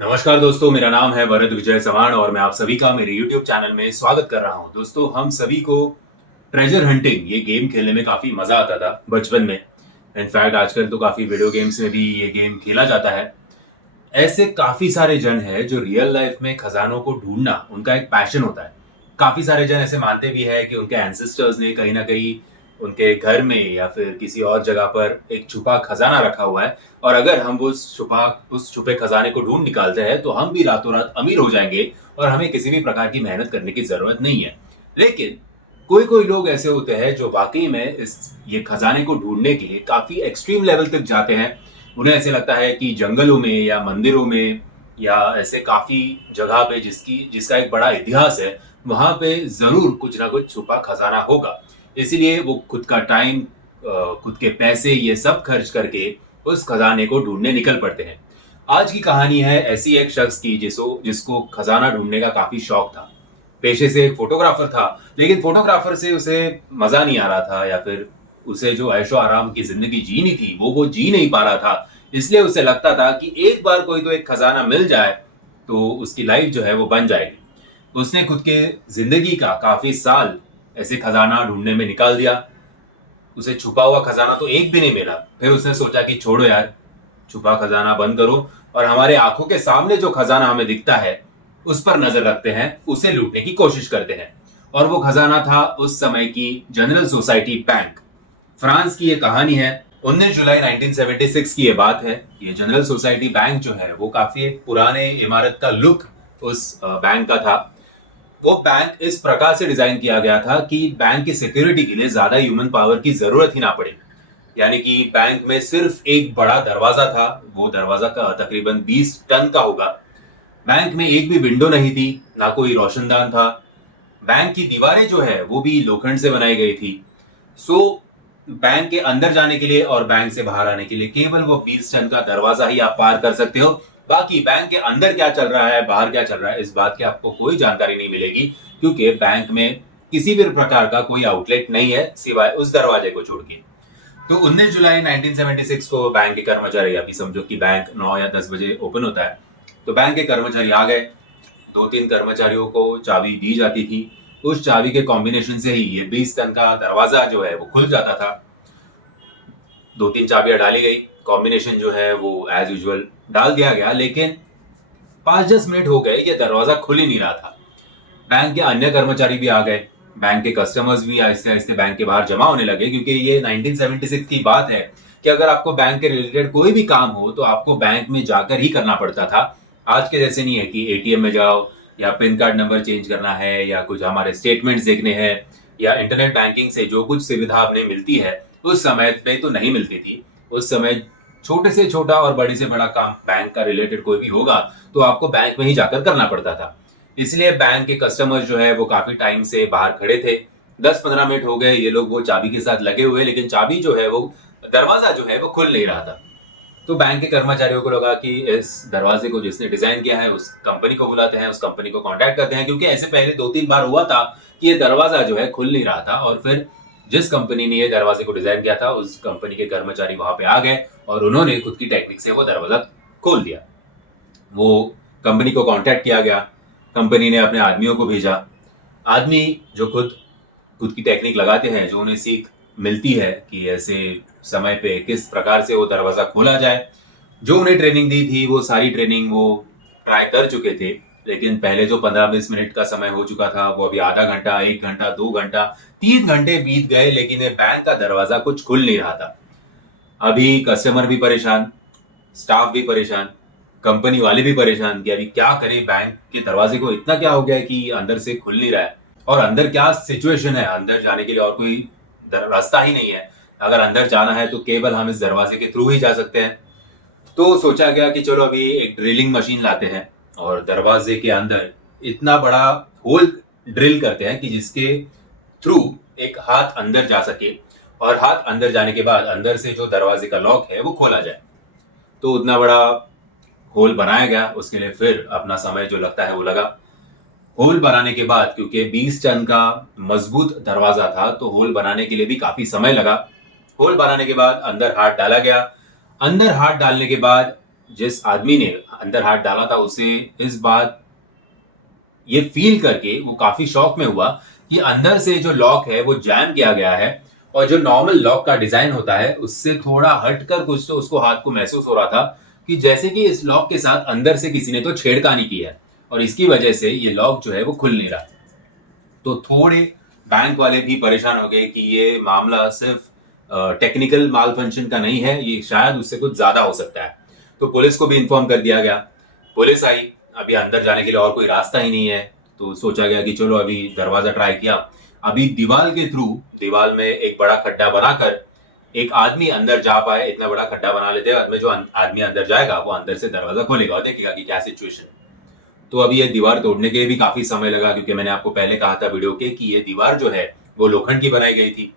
नमस्कार दोस्तों, मेरा नाम है वरद विजय चव्हाण और मैं आप सभी का मेरे YouTube चैनल में स्वागत कर रहा हूं। दोस्तों, हम सभी को ट्रेजर हंटिंग ये गेम खेलने में काफी मजा आता था बचपन में। इनफैक्ट आजकल तो काफी वीडियो गेम्स में भी ये गेम खेला जाता है। ऐसे काफी सारे जन हैं जो रियल लाइफ में खजानों को ढूंढना उनका एक पैशन होता है। काफी सारे जन ऐसे मानते भी है कि उनके एंसेस्टर्स ने कहीं ना कहीं उनके घर में या फिर किसी और जगह पर एक छुपा खजाना रखा हुआ है, और अगर हम उस छुपे खजाने को ढूंढ निकालते हैं तो हम भी रातों रात अमीर हो जाएंगे और हमें किसी भी प्रकार की मेहनत करने की जरूरत नहीं है। लेकिन कोई कोई लोग ऐसे होते हैं जो वाकई में इस ये खजाने को ढूंढने के लिए काफी एक्सट्रीम लेवल तक जाते हैं। उन्हें ऐसे लगता है कि जंगलों में या मंदिरों में या ऐसे काफी जगह पे जिसका एक बड़ा इतिहास है, वहां पे जरूर कुछ ना कुछ छुपा खजाना होगा। इसीलिए वो खुद का टाइम, खुद के पैसे ये सब खर्च करके उस खजाने को ढूंढने निकल पड़ते हैं। आज की कहानी है ऐसी एक शख्स की जिसको खजाना ढूंढने का काफी शौक था। पेशे से एक फोटोग्राफर था, लेकिन फोटोग्राफर से उसे मजा नहीं आ रहा था, या फिर उसे जो ऐशो आराम की जिंदगी जीनी थी वो जी नहीं पा रहा था। इसलिए उसे लगता था कि एक बार कोई तो एक खजाना मिल जाए तो उसकी लाइफ जो है वो बन जाएगी। उसने खुद के जिंदगी का काफी साल ऐसे खजाना ढूंढने में निकाल दिया। उसे छुपा हुआ खजाना तो एक भी नहीं मिला। फिर उसने सोचा कि छोड़ो यार, छुपा खजाना बंद करो और हमारे आंखों के सामने जो खजाना हमें दिखता है उस पर नजर रखते हैं, उसे लूटने की कोशिश करते हैं। और वो खजाना था उस समय की जनरल सोसाइटी बैंक। फ्रांस की ये कहानी है। 19 जुलाई 1976 की ये बात है। ये जनरल सोसाइटी बैंक जो है वो काफी एक पुराने इमारत का लुक उस बैंक का था। वो बैंक इस प्रकार से डिजाइन किया गया था कि बैंक की सिक्योरिटी के लिए ज्यादा ह्यूमन पावर की जरूरत ही ना पड़े। यानी कि बैंक में सिर्फ एक बड़ा दरवाजा था। वो दरवाजा का तकरीबन 20 टन का होगा। बैंक में एक भी विंडो नहीं थी, ना कोई रोशनदान था। बैंक की दीवारें जो है वो भी लोखंड से बनाई गई थी। सो बैंक के अंदर जाने के लिए और बैंक से बाहर आने के लिए केवल वो 20 टन का दरवाजा ही आप पार कर सकते हो। बाकी बैंक के अंदर क्या चल रहा है, बाहर क्या चल रहा है, इस बात की आपको कोई जानकारी नहीं मिलेगी, क्योंकि बैंक में किसी भी प्रकार का कोई आउटलेट नहीं है सिवाय उस दरवाजे को छोड़ के। तो 19 जुलाई 1976 को बैंक के कर्मचारी, अभी समझो कि बैंक 9 या 10 बजे ओपन होता है, तो बैंक के कर्मचारी आ गए। 2-3 कर्मचारियों को चाबी दी जाती थी। उस चाबी के कॉम्बिनेशन से ही ये 20 टन का दरवाजा जो है वो खुल जाता था। 2-3 चाबियां डाली गई, कॉम्बिनेशन जो है वो एज यूजुअल डाल दिया गया, लेकिन 5-10 मिनट हो गए, ये दरवाजा खुल ही नहीं रहा था। बैंक के अन्य कर्मचारी भी आ गए। बैंक के कस्टमर्स भी आहिस्ते आहिस्ते बैंक के बाहर जमा होने लगे, क्योंकि ये 1976 की बात है कि अगर आपको बैंक के रिलेटेड कोई भी काम हो तो आपको बैंक में जाकर ही करना पड़ता था। आज के जैसे नहीं है कि एटीएम में जाओ या पिन कार्ड नंबर चेंज करना है या कुछ हमारे स्टेटमेंट्स देखने हैं या इंटरनेट बैंकिंग से जो कुछ सुविधा आपने मिलती है उस समय पे तो नहीं मिलती थी। उस समय छोटे से छोटा और बड़ी से बड़ा काम बैंक का रिलेटेड कोई भी होगा तो आपको बैंक में ही जाकर करना पड़ता था। इसलिए बैंक के कस्टमर्स जो है वो काफी टाइम से बाहर खड़े थे। 10-15 मिनट हो गए, ये लोग वो चाबी के साथ लगे हुए, लेकिन चाबी जो है वो दरवाजा जो है वो खुल नहीं रहा था। तो बैंक के कर्मचारियों को लगा कि इस दरवाजे को जिसने डिजाइन किया है उस कंपनी को बुलाते हैं, उस कंपनी को कांटेक्ट करते हैं, क्योंकि ऐसे पहले 2-3 बार हुआ था कि ये दरवाजा जो है खुल नहीं रहा था। और फिर जिस कंपनी ने ये दरवाजे को डिजाइन किया था उस कंपनी के कर्मचारी वहां पे आ गए और उन्होंने खुद की टेक्निक से वो दरवाजा खोल दिया। वो कंपनी को कांटेक्ट किया गया, कंपनी ने अपने आदमियों को भेजा। आदमी जो खुद खुद की टेक्निक लगाते हैं, जो उन्हें सीख मिलती है कि ऐसे समय पे किस प्रकार से वो दरवाजा खोला जाए, जो उन्हें ट्रेनिंग दी थी वो सारी ट्रेनिंग वो ट्राई कर चुके थे। लेकिन पहले जो 15-20 मिनट का समय हो चुका था वो अभी आधा घंटा, 1 घंटा, 2 घंटा, 3 घंटे बीत गए, लेकिन ये बैंक का दरवाजा कुछ खुल नहीं रहा था। अभी कस्टमर भी परेशान, स्टाफ भी परेशान, कंपनी वाले भी परेशान कि अभी क्या करें, बैंक के दरवाजे को इतना क्या हो गया है कि अंदर से खुल नहीं रहा है, और अंदर क्या सिचुएशन है, अंदर जाने के लिए और कोई रास्ता ही नहीं है। अगर अंदर जाना है तो केवल हम इस दरवाजे के थ्रू ही जा सकते हैं। तो सोचा गया कि चलो अभी एक ड्रिलिंग मशीन लाते हैं और दरवाजे के अंदर इतना बड़ा होल ड्रिल करते हैं कि जिसके थ्रू एक हाथ अंदर जा सके, और हाथ अंदर जाने के बाद अंदर से जो दरवाजे का लॉक है वो खोला जाए। तो उतना बड़ा होल बनाया गया। उसके लिए फिर अपना समय जो लगता है वो लगा। होल बनाने के बाद, क्योंकि 20 टन का मजबूत दरवाजा था, तो होल बनाने के लिए भी काफी समय लगा। होल बनाने के बाद अंदर हाथ डाला गया। अंदर हाथ डालने के बाद जिस आदमी ने अंदर हाथ डाला था उसे इस बात ये फील करके वो काफी शॉक में हुआ कि अंदर से जो लॉक है वो जैम किया गया है, और जो नॉर्मल लॉक का डिजाइन होता है उससे थोड़ा हटकर कुछ तो उसको हाथ को महसूस हो रहा था कि जैसे कि इस लॉक के साथ अंदर से किसी ने तो छेड़खानी की है, और इसकी वजह से ये लॉक जो है वो खुल नहीं रहा। तो थोड़े बैंक वाले भी परेशान हो गए कि ये मामला सिर्फ टेक्निकल माल फंक्शन का नहीं है, ये शायद उससे कुछ ज्यादा हो सकता है। तो पुलिस को भी इन्फॉर्म कर दिया गया। पुलिस आई, अभी अंदर जाने के लिए और कोई रास्ता ही नहीं है, तो सोचा गया कि चलो अभी दरवाजा ट्राई किया। अभी दीवार के थ्रू, दीवार में एक बड़ा खड्डा बनाकर एक आदमी अंदर जा पाए, इतना बड़ा खड्डा बना लेते हैं, जो आदमी अंदर जाएगा वो अंदर से दरवाजा खोलेगा और देखेगा कि क्या सिचुएशन। तो अभी ये दीवार तोड़ने के लिए भी काफी समय लगा, क्योंकि मैंने आपको पहले कहा था वीडियो के कि ये दीवार जो है वो लोखंड की बनाई गई थी।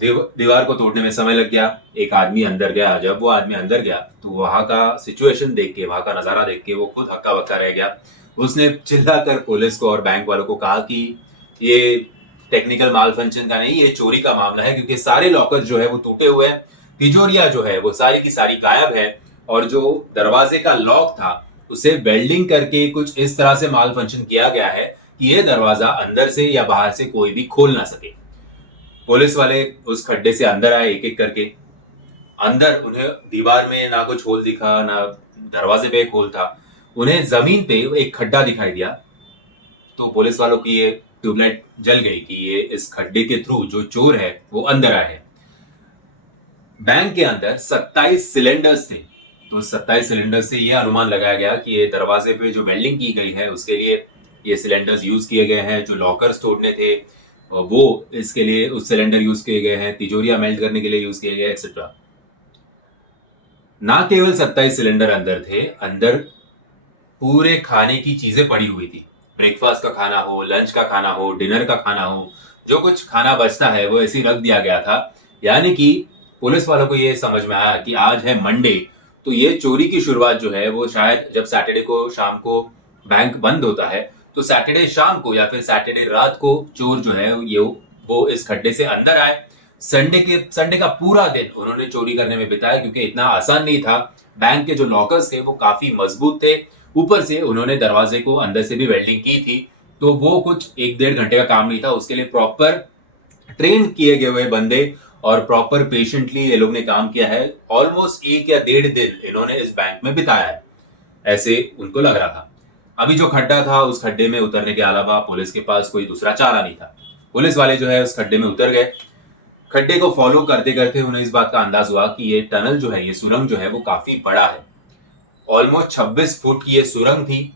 दीवार को तोड़ने में समय लग गया। एक आदमी अंदर गया, जब वो आदमी अंदर गया तो वहां का सिचुएशन देख के, वहां का नजारा देख के वो खुद हक्का बक्का रह गया। उसने चिल्लाकर पुलिस को और बैंक वालों को कहा कि ये टेक्निकल माल फंक्शन का नहीं, ये चोरी का मामला है, क्योंकि सारे लॉकर जो है वो टूटे हुए हैं, तिजोरियां जो है वो सारी की सारी गायब है, और जो दरवाजे का लॉक था उसे वेल्डिंग करके कुछ इस तरह से माल फंक्शन किया गया है कि ये दरवाजा अंदर से या बाहर से कोई भी खोल ना सके। पुलिस वाले उस खड्डे से अंदर आए एक एक करके। अंदर उन्हें दीवार में ना कुछ होल दिखा, ना दरवाजे पे एक होल था, उन्हें जमीन पे एक खड्डा दिखाई दिया। तो पुलिस वालों की ये ट्यूबलाइट जल गई कि ये इस खड्डे के थ्रू जो चोर है वो अंदर आए हैं। बैंक के अंदर 27 सिलेंडर्स थे, तो 27 सिलेंडर से यह अनुमान लगाया गया कि ये दरवाजे पे जो वेल्डिंग की गई है उसके लिए ये सिलेंडर्स यूज किए गए हैं। जो लॉकर्स तोड़ने थे वो इसके लिए उस सिलेंडर यूज किए गए हैं, तिजोरियां मेल्ट करने के लिए यूज किए गए, एक्सेट्रा। ना केवल 27 सिलेंडर अंदर थे, अंदर पूरे खाने की चीजें पड़ी हुई थी। ब्रेकफास्ट का खाना हो, लंच का खाना हो, डिनर का खाना हो, जो कुछ खाना बचता है वो ऐसे ही रख दिया गया था। यानी कि पुलिस वालों को ये समझ में आया कि आज है मंडे, तो ये चोरी की शुरुआत जो है वो शायद जब सैटरडे को शाम को बैंक बंद होता है, तो सैटरडे शाम को या फिर सैटरडे रात को चोर जो है ये वो इस खड्डे से अंदर आए। संडे का पूरा दिन उन्होंने चोरी करने में बिताया, क्योंकि इतना आसान नहीं था। बैंक के जो लॉकर्स थे वो काफी मजबूत थे, ऊपर से उन्होंने दरवाजे को अंदर से भी वेल्डिंग की थी, तो वो कुछ 1-1.5 घंटे का काम नहीं था। उसके लिए प्रॉपर ट्रेन किए गए हुए बंदे और प्रॉपर पेशेंटली ये लोग ने काम किया है। ऑलमोस्ट 1 या 1.5 दिन इन्होंने इस बैंक में बिताया है, ऐसे उनको लग रहा था। अभी जो खड्डा था उस खड्डे में उतरने के अलावा पुलिस के पास कोई दूसरा चारा नहीं था। पुलिस वाले जो है उस खड्डे में उतर गए। खड्डे को फॉलो करते करते उन्हें इस बात का अंदाज हुआ कि ये टनल जो है, ये सुरंग जो है वो काफी बड़ा है। ऑलमोस्ट 26 फुट की ये सुरंग थी।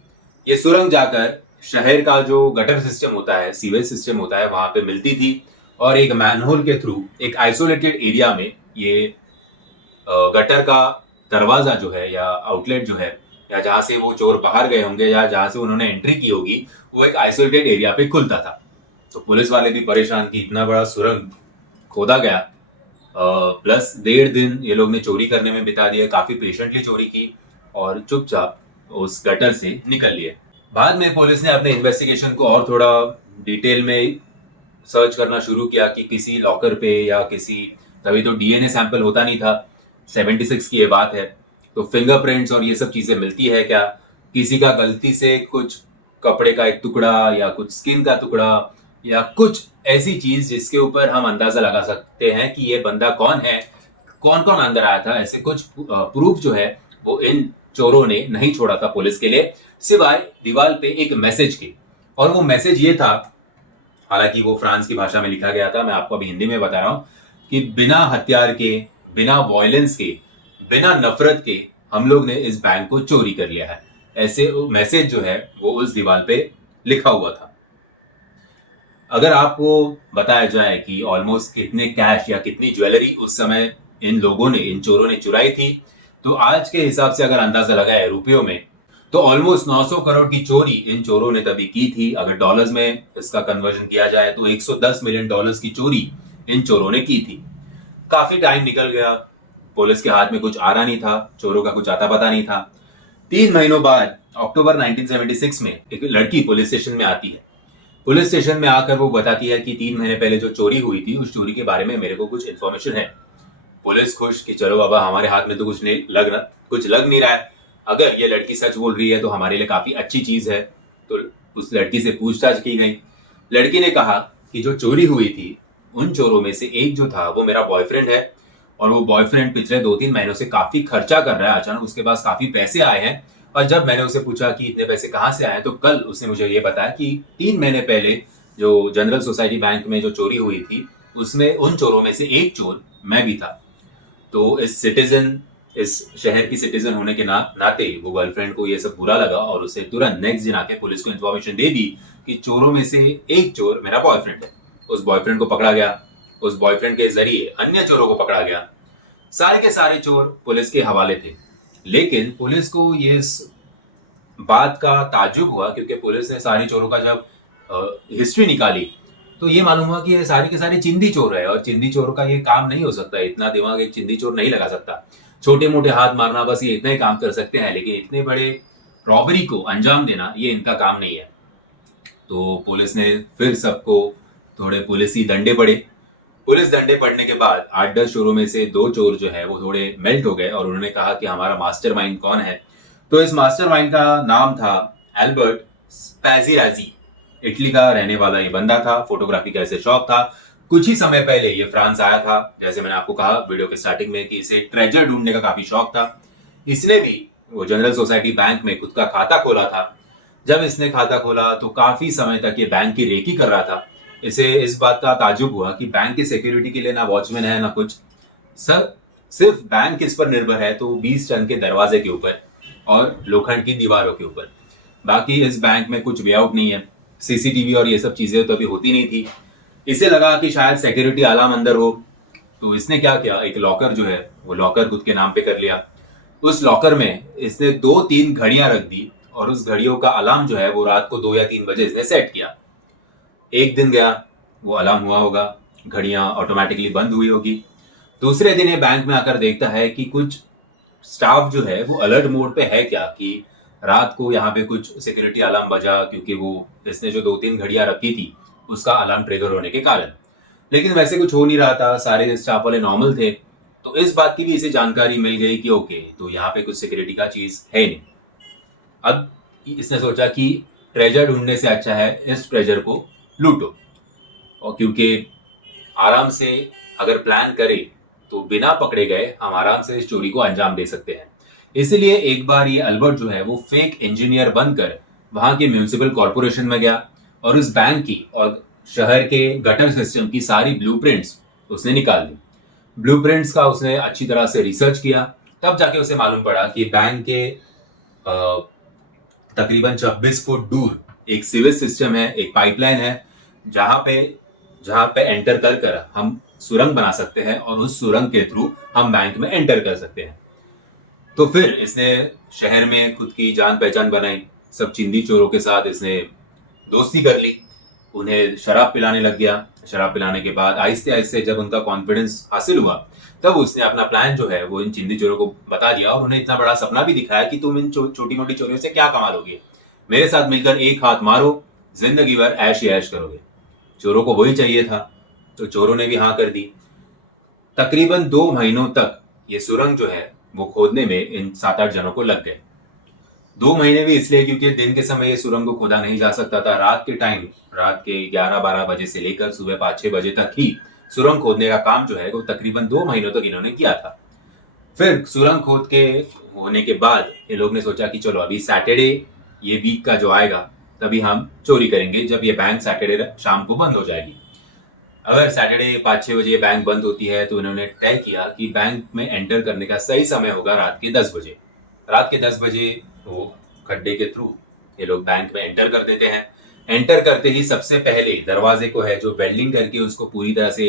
ये सुरंग जाकर शहर का जो गटर सिस्टम होता है, सीवेज सिस्टम होता है, वहां पे मिलती थी, और एक मैनहोल के थ्रू एक आइसोलेटेड एरिया में ये गटर का दरवाजा जो है या आउटलेट जो है, या जहां से वो चोर बाहर गए होंगे या जहां से उन्होंने एंट्री की होगी, वो एक आइसोलेटेड एरिया पे खुलता था। तो पुलिस वाले भी परेशान कि इतना बड़ा सुरंग खोदा गया, प्लस 1.5 दिन ये लोग ने चोरी करने में बिता दिया, काफी पेशेंटली चोरी की और चुपचाप उस गटर से निकल लिए। बाद में पुलिस ने अपने इन्वेस्टिगेशन को और थोड़ा डिटेल में सर्च करना शुरू किया कि किसी लॉकर पे या किसी, तभी तो डीएनए सैंपल होता नहीं था, 76 की ये बात है, तो फिंगरप्रिंट्स और ये सब चीजें मिलती है क्या, किसी का गलती से कुछ कपड़े का एक टुकड़ा या कुछ स्किन का टुकड़ा या कुछ ऐसी चीज जिसके ऊपर हम अंदाजा लगा सकते हैं कि ये बंदा कौन है, कौन कौन अंदर आया था, ऐसे कुछ प्रूफ जो है वो इन चोरों ने नहीं छोड़ा था पुलिस के लिए, सिवाय दीवार पे एक मैसेज के। और वो मैसेज ये था, हालांकि वो फ्रांस की भाषा में लिखा गया था, मैं आपको अभी हिंदी में बता रहा हूं, कि बिना हथियार के, बिना वायलेंस के, बिना नफरत के हम लोग ने इस बैंक को चोरी कर लिया है। ऐसे मैसेज जो है वो उस दीवार पे लिखा हुआ था। अगर आपको बताया जाए कि ऑलमोस्ट कितने कैश या कितनी ज्वेलरी उस समय इन लोगों ने, इन चोरों ने चुराई थी, तो आज के हिसाब से अगर अंदाजा लगाए रुपयों में, तो ऑलमोस्ट 900 करोड़ की चोरी इन चोरों ने तभी की थी। अगर डॉलर्स में इसका कन्वर्जन किया जाए तो 110 मिलियन डॉलर्स की चोरी इन चोरों ने की थी। काफी टाइम निकल गया, पुलिस के हाथ में कुछ आ रहा नहीं था, चोरों का कुछ आता पता नहीं था। 3 महीनों बाद अक्टूबर 1976 में एक लड़की पुलिस स्टेशन में आती है। पुलिस स्टेशन में आकर वो बताती है कि 3 महीने पहले जो चोरी हुई थी उस चोरी के बारे में मेरे को कुछ इन्फॉर्मेशन है। पुलिस खुश कि चलो बाबा हमारे हाथ में तो कुछ लग नहीं रहा है, अगर ये लड़की सच बोल रही है तो हमारे लिए काफी अच्छी चीज है। तो उस लड़की से पूछताछ की गई। लड़की ने कहा कि जो चोरी हुई थी उन चोरों में से एक जो था वो मेरा बॉयफ्रेंड है, और वो बॉयफ्रेंड पिछले 2-3 महीनों से काफी खर्चा कर रहा है, अचानक उसके पास काफी पैसे आए हैं। और जब मैंने उसे पूछा कि इतने पैसे कहाँ से आए, तो कल उसने मुझे ये बताया कि 3 महीने पहले जो जनरल सोसाइटी बैंक में जो चोरी हुई थी उसमें उन चोरों में से एक चोर मैं भी था। तो इस शहर की सिटीजन होने के नाते वो गर्लफ्रेंड को ये सब बुरा लगा और उसे तुरंत नेक्स्ट दिन आके पुलिस को इन्फॉर्मेशन दे दी कि चोरों में से एक चोर मेरा बॉयफ्रेंड है। उस बॉयफ्रेंड को पकड़ा गया, उस बॉयफ्रेंड के जरिए अन्य चोरों को पकड़ा गया। सारे के सारे चोर पुलिस के हवाले थे, लेकिन पुलिस को ये बात का ताज्जुब हुआ क्योंकि पुलिस ने सारे चोरों का जब हिस्ट्री निकाली तो ये मालूम हुआ कि ये सारे के सारे चिंदी चोर है, और चिंदी चोर का ये काम नहीं हो सकता, इतना दिमाग एक चिंदी चोर नहीं लगा सकता। छोटे मोटे हाथ मारना बस ये इतना ही काम कर सकते हैं, लेकिन इतने बड़े रॉबरी को अंजाम देना ये इनका काम नहीं है। तो पुलिस ने फिर सबको थोड़े पुलिसी डंडे पड़े। पुलिस डंडे पड़ने के बाद 8-10 चोरों में से 2 चोर जो है वो थोड़े मेल्ट हो गए और उन्होंने कहा कि हमारा मास्टरमाइंड कौन है। तो इस मास्टरमाइंड का नाम था एल्बर्ट स्पैजीराजी। इटली का रहने वाला ये बंदा था, फोटोग्राफी का इसे शौक था। कुछ ही समय पहले ये फ्रांस आया था, जैसे मैंने आपको कहा वीडियो के स्टार्टिंग में कि इसे ट्रेजर ढूंढने का काफी शौक था। इसने भी वो जनरल सोसाइटी बैंक में खुद का खाता खोला था। जब इसने खाता खोला तो काफी समय तक ये बैंक की रेकी कर रहा था। इसे इस बात का ताजुब हुआ कि बैंक की सिक्योरिटी के लिए ना वॉचमैन है ना कुछ, सिर्फ बैंक किस पर निर्भर है तो 20 टन के दरवाजे के ऊपर और लोखंड की दीवारों के ऊपर। बाकी इस बैंक में कुछ वे आउट नहीं है, सीसीटीवी और ये सब चीजें तो अभी होती नहीं थी। इसे लगा कि शायद सिक्योरिटी अलार्म अंदर हो, तो इसने क्या किया, एक लॉकर जो है वो लॉकर खुद के नाम पे कर लिया। उस लॉकर में इसने 2-3 घड़ियां रख दी और उस घड़ियों का अलार्म जो है वो रात को 2 या 3 बजे इसने सेट किया। एक दिन गया, वो अलार्म हुआ होगा, घड़ियां ऑटोमेटिकली बंद हुई होगी। दूसरे दिन ये बैंक में आकर देखता है कि कुछ स्टाफ जो है वो अलर्ट मोड पे है क्या, कि रात को यहाँ पे कुछ सिक्योरिटी अलार्म बजा, क्योंकि वो इसने जो 2-3 घड़ियां रखी थी उसका अलार्म ट्रिगर होने के कारण। लेकिन वैसे कुछ हो नहीं रहा था, सारे स्टाफ वाले नॉर्मल थे। तो इस बात की भी इसे जानकारी मिल गई कि ओके, तो यहाँ पे कुछ सिक्योरिटी का चीज है नहीं। अब इसने सोचा कि ट्रेजर ढूंढने से अच्छा है इस ट्रेजर को लूटो, और क्योंकि आराम से अगर प्लान करे तो बिना पकड़े गए हम आराम से इस चोरी को अंजाम दे सकते हैं। इसलिए एक बार ये अल्बर्ट जो है वो फेक इंजीनियर बनकर वहां के म्यूनिसिपल कॉर्पोरेशन में गया और उस बैंक की और शहर के गटर सिस्टम की सारी ब्लूप्रिंट्स उसने निकाल ली। ब्लूप्रिंट्स का उसने अच्छी तरह से रिसर्च किया, तब जाके उसे मालूम पड़ा कि बैंक के तकरीबन 26 फुट दूर एक सीवेज सिस्टम है, एक पाइपलाइन है, जहां पे एंटर कर हम सुरंग बना सकते हैं और उस सुरंग के थ्रू हम बैंक में एंटर कर सकते हैं। तो फिर इसने शहर में खुद की जान पहचान बनाई, सब चिंदी चोरों के साथ इसने दोस्ती कर ली, उन्हें शराब पिलाने लग गया। शराब पिलाने के बाद आहिस्ते आहिस्ते जब उनका कॉन्फिडेंस हासिल हुआ तब उसने अपना प्लान जो है वो इन चिंदी चोरों को बता दिया और उन्हें इतना बड़ा सपना भी दिखाया कि तुम इन छोटी मोटी चोरियों से क्या कमा लोगे, मेरे साथ मिलकर एक हाथ मारो, जिंदगी भर ऐश ही ऐश करोगे। चोरों को वही चाहिए था, तो चोरों ने भी हाँ कर दी। तकरीबन 2 महीनों तक ये सुरंग जो है वो खोदने में इन 7-8 जनों को लग गए। 2 महीने भी इसलिए क्योंकि दिन के समय ये सुरंग को खोदा नहीं जा सकता था। रात के 11-12 बजे से लेकर सुबह 5-6 बजे तक ही सुरंग खोदने का काम जो है वो तकरीबन 2 महीनों तक इन्होंने किया था। फिर सुरंग खोद के होने के बाद ये लोग ने सोचा कि चलो अभी सैटरडे ये वीक का जो आएगा तभी हम चोरी करेंगे, जब ये बैंक सैटरडे शाम को बंद हो जाएगी। अगर सैटरडे 5-6 बजे बैंक बंद होती है तो इन्होंने तय किया कि बैंक में एंटर करने का सही समय होगा रात के 10 बजे। रात के 10 बजे वो खड्डे के थ्रू ये लोग बैंक में एंटर कर देते हैं। एंटर करते ही सबसे पहले दरवाजे को है जो वेल्डिंग करके उसको पूरी तरह से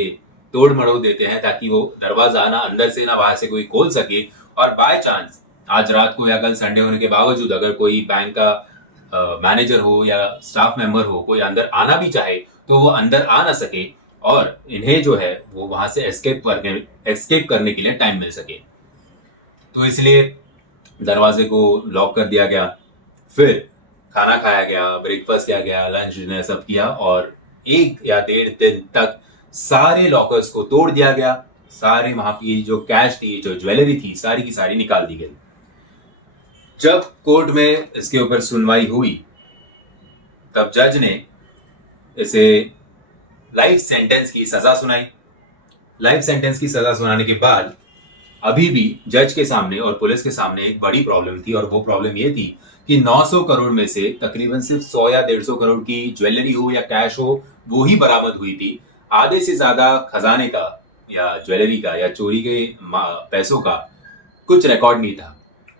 तोड़ मरोड़ देते हैं ताकि वो दरवाजा ना अंदर से ना बाहर से कोई खोल सके। और बाय चांस आज रात को या कल संडे होने के बावजूद अगर कोई बैंक का मैनेजर हो या स्टाफ मेंबर हो, कोई अंदर आना भी चाहे तो वो अंदर आ ना सके और इन्हें जो है वो वहां से एस्केप करने के लिए टाइम मिल सके। तो इसलिए दरवाजे को लॉक कर दिया गया। फिर खाना खाया गया, ब्रेकफास्ट किया गया, लंच डिनर सब किया और 1 या 1.5 दिन तक सारे लॉकर्स को तोड़ दिया गया, सारे वहां की जो कैश थी, जो ज्वेलरी थी, सारी की सारी निकाल दी गई। जब कोर्ट में इसके ऊपर सुनवाई हुई तब जज ने इसे लाइफ सेंटेंस की सजा सुनाई। लाइफ सेंटेंस की सजा सुनाने के बाद अभी भी जज के सामने और पुलिस के सामने एक बड़ी प्रॉब्लम थी, और वो प्रॉब्लम ये थी कि 900 करोड़ में से तकरीबन सिर्फ 100 या 150 करोड़ की ज्वेलरी हो या कैश हो, वो ही बरामद हुई थी। आधे से ज्यादा खजाने का या ज्वेलरी का या चोरी के पैसों का कुछ रिकॉर्ड नहीं था।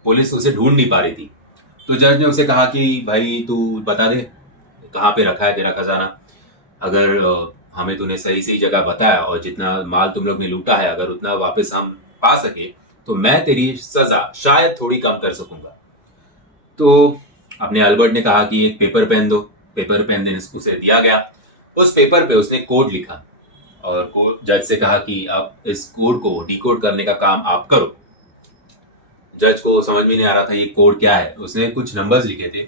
पुलिस उसे ढूंढ नहीं पा रही थी। तो जज ने उसे कहा कि भाई तू बता दे कहाँ पे रखा है तेरा खजाना। अगर हमें तूने सही सही जगह बताया और जितना माल तुम लोग ने लूटा है अगर उतना वापस हम पा सके तो मैं तेरी सजा शायद थोड़ी कम कर सकूंगा। तो अपने अल्बर्ट ने कहा कि एक पेपर पेन दो। पेपर पेन उसे दिया गया। उस पेपर पे उसने कोड लिखा और जज से कहा कि अब इस कोड को डिकोड करने का काम आप करो। जज को समझ में नहीं आ रहा था ये कोड क्या है। उसने कुछ नंबर्स लिखे थे।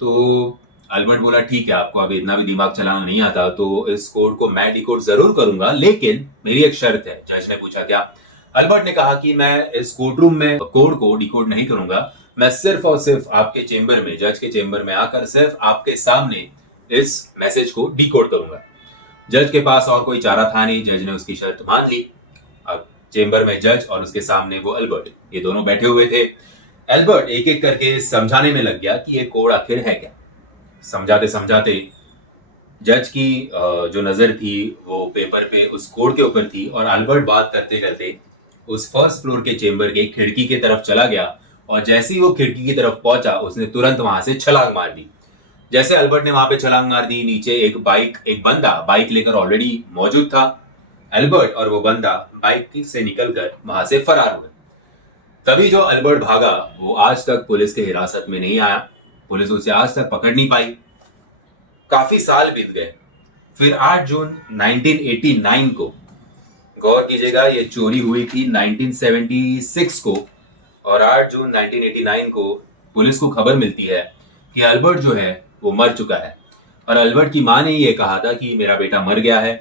तो अल्बर्ट बोला ठीक है, आपको अभी इतना भी दिमाग चलाना नहीं आता तो इस कोड को मैं डिकोड जरूर करूंगा, लेकिन मेरी एक शर्त है। जज ने पूछा क्या? अल्बर्ट ने कहा कि मैं इस कोर्ट रूम में कोड को डिकोड नहीं करूंगा, मैं सिर्फ और सिर्फ आपके चेंबर में, जज के चेंबर में आकर सिर्फ आपके सामने इस मैसेज को डिकोड करूंगा। जज के पास और कोई चारा था नहीं। जज ने उसकी शर्त मान ली। अब चेंबर में जज और उसके सामने वो अल्बर्ट, ये दोनों बैठे हुए थे। अल्बर्ट एक एक करके समझाने में लग गया कि ये कोड आखिर है क्या। समझाते समझाते जज की जो नजर थी वो पेपर पे उस कोड के ऊपर थी, और अल्बर्ट बात करते करते उस फर्स्ट फ्लोर के चेंबर के खिड़की की तरफ चला गया, और जैसे ही वो खिड़की की तरफ पहुंचा उसने तुरंत वहां से छलांग मार दी। जैसे अल्बर्ट ने वहां पे छलांग मार दी, नीचे एक बंदा बाइक लेकर ऑलरेडी मौजूद था। अल्बर्ट और वो बंदा बाइक से निकलकर वहां से फरार हुए। तभी जो अल्बर्ट भागा वो आज तक पुलिस के हिरासत में नहीं आया। पुलिस उसे आज तक पकड़ नहीं पाई। काफी साल बीत गए। फिर 8 जून 1989 को, गौर कीजिएगा ये चोरी हुई थी 1976 को, और 8 जून 1989 को पुलिस को खबर मिलती है कि अल्बर्ट जो है वो मर चुका है। और अल्बर्ट की मां ने ये कहा था कि मेरा बेटा मर गया है।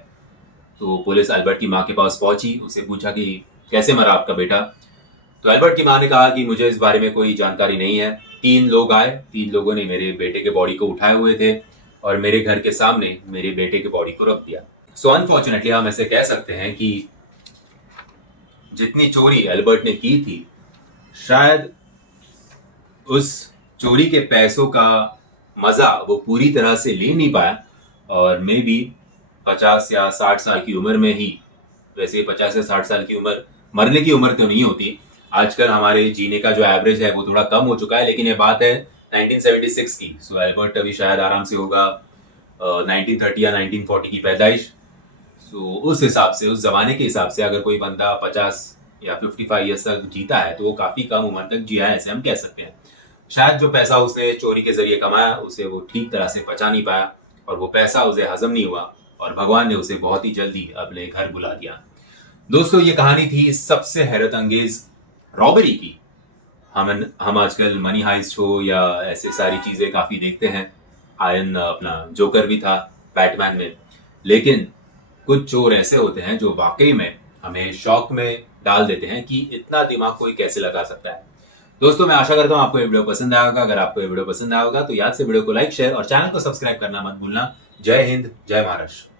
तो पुलिस अल्बर्ट की मां के पास पहुंची, उसे पूछा कि कैसे मरा आपका बेटा। तो अल्बर्ट की मां ने कहा कि मुझे इस बारे में कोई जानकारी नहीं है। 3 लोग आए, 3 लोगों ने मेरे बेटे के बॉडी को उठाए हुए थे और मेरे घर के सामने मेरे बेटे के बॉडी को रख दिया। सो अनफॉर्चुनेटली हम ऐसे कह सकते हैं कि जितनी चोरी अल्बर्ट ने की थी, शायद उस चोरी के पैसों का मजा वो पूरी तरह से ले नहीं पाया, और मे बी 50 या 60 साल की उम्र में ही, वैसे 50 या 60 साल की उम्र मरने की उम्र तो नहीं होती। आजकल हमारे जीने का जो एवरेज है वो थोड़ा कम हो चुका है, लेकिन ये बात है 1976 की। सो अल्बर्ट अभी शायद आराम से होगा 1930 या 1940 की पैदाइश। सो उस हिसाब से, उस जमाने के हिसाब से अगर कोई बंदा 50 या 55 ईयर्स तक जीता है तो वो काफी कम उम्र तक जिया है, ऐसे हम कह सकते हैं। शायद जो पैसा उसने चोरी के जरिए कमाया उसे वो ठीक तरह से पचा नहीं पाया, और वो पैसा उसे हजम नहीं हुआ, और भगवान ने उसे बहुत ही जल्दी अपने घर बुला दिया। दोस्तों ये कहानी थी सबसे हैरत अंगेज रॉबरी की। हम आजकल मनी हाइस्ट हो या ऐसे सारी चीजें काफी देखते हैं। आयन अपना जोकर भी था बैटमैन में, लेकिन कुछ चोर ऐसे होते हैं जो वाकई में हमें शॉक में डाल देते हैं कि इतना दिमाग कोई कैसे लगा सकता है। दोस्तों मैं आशा करता हूं आपको ये वीडियो पसंद आया होगा। अगर आपको ये वीडियो पसंद आया होगा तो याद से वीडियो को लाइक, शेयर और चैनल को सब्सक्राइब करना मत भूलना। जय हिंद, जय महाराष्ट्र।